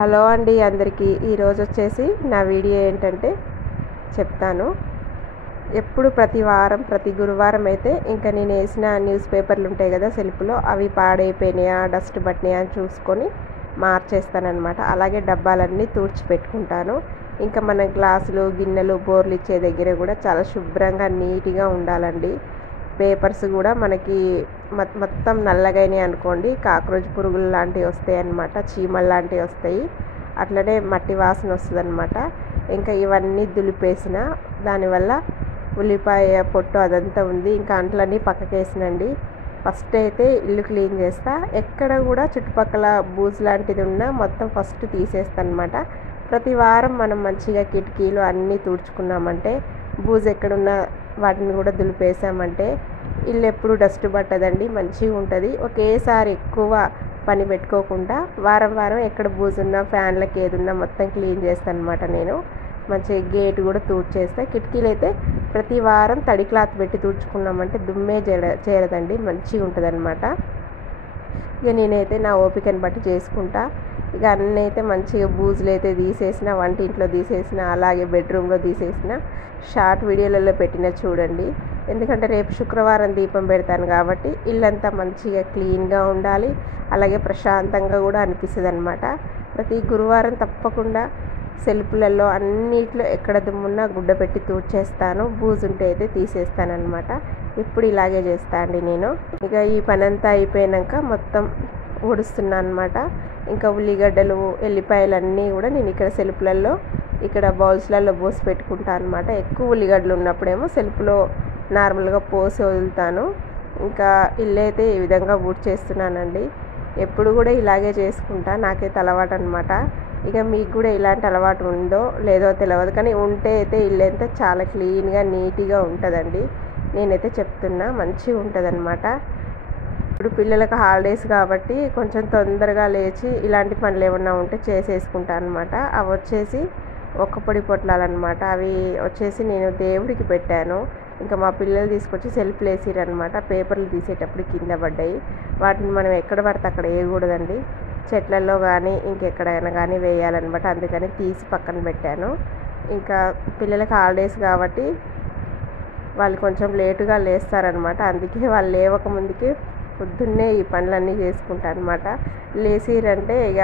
Hello అండి అందరికీ. ఈరోజు వచ్చేసి నా వీడియో ఏంటంటే చెప్తాను. ఎప్పుడు ప్రతి వారం ప్రతి గురువారం అయితే ఇంకా నేను వేసిన న్యూస్ పేపర్లు ఉంటాయి కదా సెల్ఫ్లో, అవి పాడైపోయినాయా డస్ట్ పట్టినాయా అని చూసుకొని మార్చేస్తానన్నమాట. అలాగే డబ్బాలన్నీ తుడిచిపెట్టుకుంటాను. ఇంకా మన గ్లాసులు గిన్నెలు బోర్లు ఇచ్చే దగ్గర కూడా చాలా శుభ్రంగా నీట్గా ఉండాలండి. పేపర్స్ కూడా మనకి మొత్తం నల్లగైనాయి అనుకోండి, కాక్రోచ్ పురుగులు లాంటివి వస్తాయి అన్నమాట, చీమలు లాంటివి వస్తాయి. అట్లనే మట్టి వాసన వస్తుంది అనమాట. ఇంకా ఇవన్నీ దులిపేసిన దానివల్ల ఉల్లిపాయ పొట్టు అదంతా ఉంది. ఇంకా అంట్లన్నీ పక్కకేసినండి. ఫస్ట్ అయితే ఇల్లు క్లీన్ చేస్తా. ఎక్కడ కూడా చుట్టుపక్కల బూజు లాంటిది ఉన్నా మొత్తం ఫస్ట్ తీసేస్తాను అనమాట. ప్రతి వారం మనం మంచిగా కిటికీలు అన్నీ తుడుచుకున్నామంటే, బూజు ఎక్కడున్నా వాటిని కూడా దులిపేసామంటే ఇల్లు ఎప్పుడు డస్ట్ పట్టదండి, మంచిగా ఉంటుంది. ఒకేసారి ఎక్కువ పని పెట్టుకోకుండా వారం వారం ఎక్కడ బూజున్నా ఫ్యాన్లకి ఏదున్నా మొత్తం క్లీన్ చేస్తాను అనమాట. నేను మంచిగా గేట్ కూడా తుడిచేస్తా. కిటికీలు అయితే ప్రతి వారం తడి క్లాత్ పెట్టి తుడుచుకున్నామంటే దుమ్మే చేరదండి, మంచిగా ఉంటుంది అనమాట. ఇక నేనైతే నా ఓపికను బట్టి చేసుకుంటా. ఇక అన్నీ అయితే మంచిగా బూజులు అయితే తీసేసిన, వంటింట్లో తీసేసిన, అలాగే బెడ్రూమ్లో తీసేసిన. షార్ట్ వీడియోలలో పెట్టిన చూడండి. ఎందుకంటే రేపు శుక్రవారం దీపం పెడతాను కాబట్టి ఇల్లంతా మంచిగా క్లీన్గా ఉండాలి, అలాగే ప్రశాంతంగా కూడా అనిపిస్తుంది అనమాట. ప్రతి గురువారం తప్పకుండా సెల్ఫ్లలో అన్నిట్లో ఎక్కడ దుమ్మున్నా గుడ్డ పెట్టి తుడిచేస్తాను. బూజు ఉంటే అయితే తీసేస్తాను అనమాట. ఇప్పుడు ఇలాగే చేస్తా అండి నేను. ఇక ఈ పని అంతా అయిపోయాక మొత్తం ఊడుస్తున్నాను అనమాట. ఇంకా ఉల్లిగడ్డలు ఎల్లిపాయలు అన్నీ కూడా నేను ఇక్కడ సెల్ఫ్లలో ఇక్కడ బౌల్స్లలో పోసి పెట్టుకుంటాను అనమాట. ఎక్కువ ఉల్లిగడ్డలు ఉన్నప్పుడేమో సెల్ఫ్లో నార్మల్గా పోసి వదులుతాను. ఇంకా ఇల్లు అయితే ఈ విధంగా ఊడ్చేస్తున్నానండి. ఎప్పుడు కూడా ఇలాగే చేసుకుంటా, నాకైతే అలవాటు అనమాట. ఇక మీకు కూడా ఇలాంటి అలవాటు ఉందో లేదో తెలియదు, కానీ ఉంటే అయితే ఇల్లు అయితే చాలా క్లీన్గా నీట్గా ఉంటుందండి. నేనైతే చెప్తున్నా, మంచిగా ఉంటుంది అనమాట. ఇప్పుడు పిల్లలకు హాలిడేస్ కాబట్టి కొంచెం తొందరగా లేచి ఇలాంటి పనులు ఏమన్నా ఉంటే చేసేసుకుంటాను అనమాట. అవి వచ్చేసి ఒక్కపొడి పొట్లాలన్నమాట. అవి వచ్చేసి నేను దేవుడికి పెట్టాను. ఇంకా మా పిల్లలు తీసుకొచ్చి సెల్ఫ్లు వేసిరనమాట. పేపర్లు తీసేటప్పుడు కింద పడ్డాయి. వాటిని మనం ఎక్కడ పడితే అక్కడ వేయకూడదండి, చెట్లలో కానీ ఇంకెక్కడైనా కానీ వేయాలన్నమాట. అందుకని తీసి పక్కన పెట్టాను. ఇంకా పిల్లలకి హాలిడేస్ కాబట్టి వాళ్ళు కొంచెం లేటుగా లేస్తారనమాట. అందుకే వాళ్ళు లేవక ముందుకే పొద్దున్నే ఈ పనులన్నీ చేసుకుంటాను అనమాట. లేచిరంటే ఇక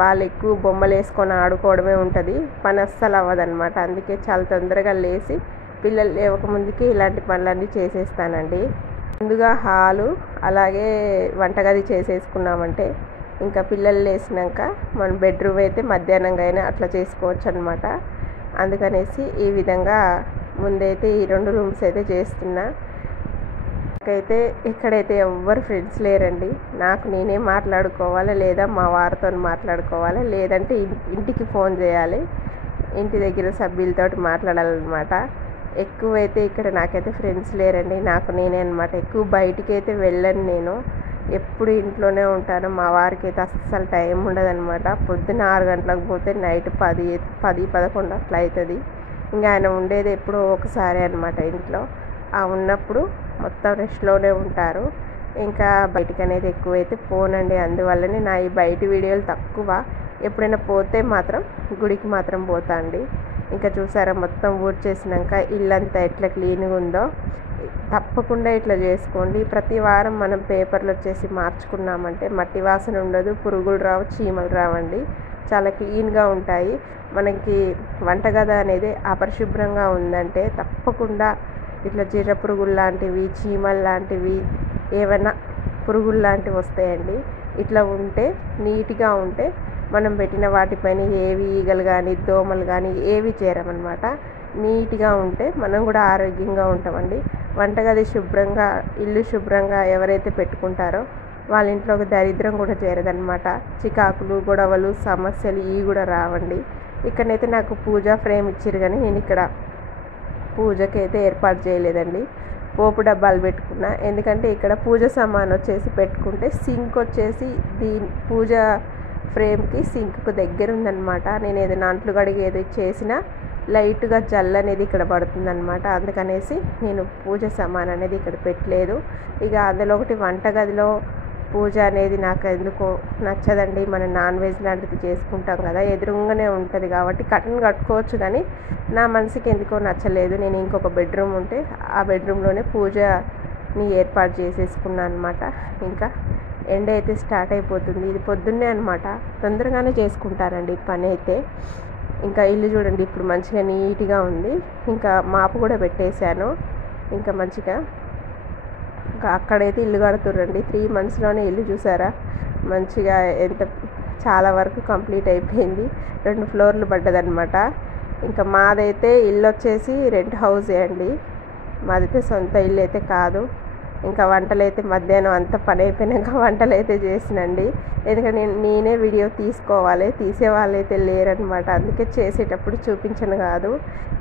వాళ్ళు ఎక్కువ బొమ్మలు వేసుకొని ఆడుకోవడమే ఉంటుంది, పని అస్సలు అవ్వదన్నమాట. అందుకే చాలా తొందరగా లేచి పిల్లలు లేవక ముందుకే ఇలాంటి పనులన్నీ చేసేస్తానండి. ముందుగా హాలు అలాగే వంటగది చేసేసుకున్నామంటే ఇంకా పిల్లలు లేచినాక మన బెడ్రూమ్ అయితే మధ్యాహ్నంగా అయినా అట్లా చేసుకోవచ్చు అనమాట. అందుకనేసి ఈ విధంగా ముందైతే ఈ 2 రూమ్స్ అయితే చేస్తున్నా. నాకైతే ఇక్కడైతే ఎవ్వరు ఫ్రెండ్స్ లేరండి. నాకు నేనే మాట్లాడుకోవాలి, లేదా మా వారితో మాట్లాడుకోవాలి, లేదంటే ఇంటికి ఫోన్ చేయాలి, ఇంటి దగ్గర సభ్యులతో మాట్లాడాలన్నమాట. ఎక్కువైతే ఇక్కడ నాకైతే ఫ్రెండ్స్ లేరండి, నాకు నేనే అనమాట. ఎక్కువ బయటికి అయితే వెళ్ళను నేను, ఎప్పుడు ఇంట్లోనే ఉంటాను. మా వారికి అయితే అస్సలు టైం ఉండదన్నమాట. పొద్దున్న 6 గంటలకు పోతే నైట్ 10-11 అట్లా అవుతుంది. ఇంకా ఆయన ఉండేది ఎప్పుడో ఒకసారి అనమాట ఇంట్లో. ఆ ఉన్నప్పుడు మొత్తం రెస్ట్లోనే ఉంటారు. ఇంకా బయటికి అనేది ఎక్కువైతే పోనండి. అందువల్లనే నా ఈ బయట వీడియోలు తక్కువ. ఎప్పుడైనా పోతే మాత్రం గుడికి మాత్రం పోతా అండి. ఇంకా చూసారా మొత్తం ఊడ్చేసినాక ఇల్లంతా ఎట్లా క్లీన్గా ఉందో. తప్పకుండా ఇట్లా చేసుకోండి. ప్రతి వారం మనం పేపర్లు వచ్చేసి మార్చుకున్నామంటే మట్టి వాసన ఉండదు, పురుగులు రావు, చీమలు రావండి, చాలా క్లీన్గా ఉంటాయి. మనకి వంటగది అనేది అపరిశుభ్రంగా ఉందంటే తప్పకుండా ఇట్లా జీర పురుగులు లాంటివి, చీమలు లాంటివి, ఏమైనా పురుగులు లాంటివి వస్తాయండి. ఇట్లా ఉంటే నీట్గా ఉంటే మనం పెట్టిన వాటిపైన ఏవి ఈగలు కానీ దోమలు కానీ ఏవి చేరమన్నమాట. నీట్గా ఉంటే మనం కూడా ఆరోగ్యంగా ఉంటామండి. వంటగది శుభ్రంగా, ఇల్లు శుభ్రంగా ఎవరైతే పెట్టుకుంటారో వాళ్ళ ఇంట్లో ఒక దరిద్రం కూడా చేరదన్నమాట. చికాకులు, గొడవలు, సమస్యలు ఇవి కూడా రావండి. ఇక్కడనైతే నాకు పూజా ఫ్రేమ్ ఇచ్చారు, కానీ నేను ఇక్కడ పూజకి అయితే ఏర్పాటు చేయలేదండి. పోపు డబ్బాలు పెట్టుకున్నా. ఎందుకంటే ఇక్కడ పూజ సామాన్ వచ్చేసి పెట్టుకుంటే సింక్ వచ్చేసి దీని పూజ ఫ్రేమ్కి సింక్కు దగ్గర ఉందన్నమాట. నేను ఏదైనా అంట్లు కడిగి ఏదో చేసినా లైట్గా జల్ అనేది ఇక్కడ పడుతుందన్నమాట. అందుకనేసి నేను పూజ సామాన్ అనేది ఇక్కడ పెట్టలేదు. ఇక అందులో ఒకటి వంటగదిలో పూజ అనేది నాకు ఎందుకో నచ్చదండి. మనం నాన్ వెజ్ లాంటిది చేసుకుంటాం కదా, ఎదురుగానే ఉంటుంది కాబట్టి కట్టను కట్టుకోవచ్చు, కానీ నా మనసుకి ఎందుకో నచ్చలేదు. నేను ఇంకొక బెడ్రూమ్ ఉంటే ఆ బెడ్రూమ్లోనే పూజని ఏర్పాటు చేసేసుకున్నాను అనమాట. ఇంకా ఎండ అయితే స్టార్ట్ అయిపోతుంది. ఇది పొద్దున్నే అనమాట, తొందరగానే చేసుకుంటారండి పని అయితే. ఇంకా ఇల్లు చూడండి ఇప్పుడు మంచిగా నీట్గా ఉంది. ఇంకా మాపు కూడా పెట్టేశాను. ఇంకా మంచిగా ఇంకా అక్కడైతే ఇల్లు కడుతుర్రండి. 3 monthsలోనే ఇల్లు చూసారా మంచిగా ఎంత చాలా వరకు కంప్లీట్ అయిపోయింది. 2 floorలు పడ్డదనమాట. ఇంకా మాదైతే ఇల్లు వచ్చేసి రెంట్ హౌసే అండి, మాదైతే సొంత ఇల్లు అయితే కాదు. ఇంకా వంటలు అయితే మధ్యాహ్నం అంతా పని అయిపోయినాక వంటలు అయితే చేసినండి. ఎందుకంటే నేనే వీడియో తీసుకోవాలి, తీసేవాళ్ళు అయితే లేరనమాట, అందుకే చేసేటప్పుడు చూపించను కాదు.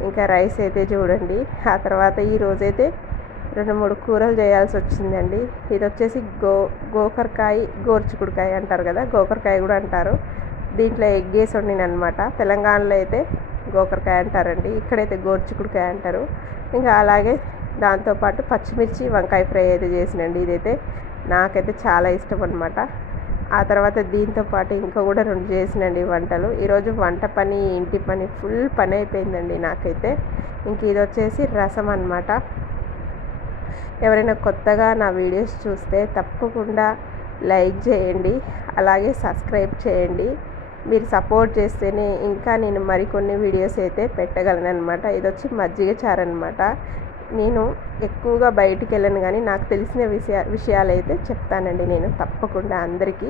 ఇంకా రైస్ అయితే చూడండి. ఆ తర్వాత ఈ రోజైతే 2-3 కూరలు చేయాల్సి వచ్చిందండి. ఇది వచ్చేసి గోకరకాయ, గోరుచిక్కుడుకాయ అంటారు కదా, గోకరకాయ కూడా అంటారు. దీంట్లో ఎగ్ వేసి వండినమాట. తెలంగాణలో అయితే గోకరకాయ అంటారండి, ఇక్కడైతే గోరుచిక్కుడుకాయ అంటారు. ఇంకా అలాగే దాంతోపాటు పచ్చిమిర్చి వంకాయ ఫ్రై అయితే చేసినండి. ఇదైతే నాకైతే చాలా ఇష్టం అనమాట. ఆ తర్వాత దీంతో పాటు ఇంకా కూడా 2 చేసినండి వంటలు. ఈరోజు వంట పని, ఇంటి పని, ఫుల్ పని అయిపోయిందండి నాకైతే. ఇంక ఇది వచ్చేసి రసం అనమాట. ఎవరైనా కొత్తగా నా వీడియోస్ చూస్తే తప్పకుండా లైక్ చేయండి, అలాగే సబ్స్క్రైబ్ చేయండి. మీరు సపోర్ట్ చేస్తేనే ఇంకా నేను మరికొన్ని వీడియోస్ అయితే పెట్టగలను అనమాట. ఇది వచ్చి మజ్జిగ చారు అనమాట. నేను ఎక్కువగా బయటికి వెళ్ళను, కానీ నాకు తెలిసిన విషయాలు అయితే చెప్తానండి నేను తప్పకుండా అందరికీ.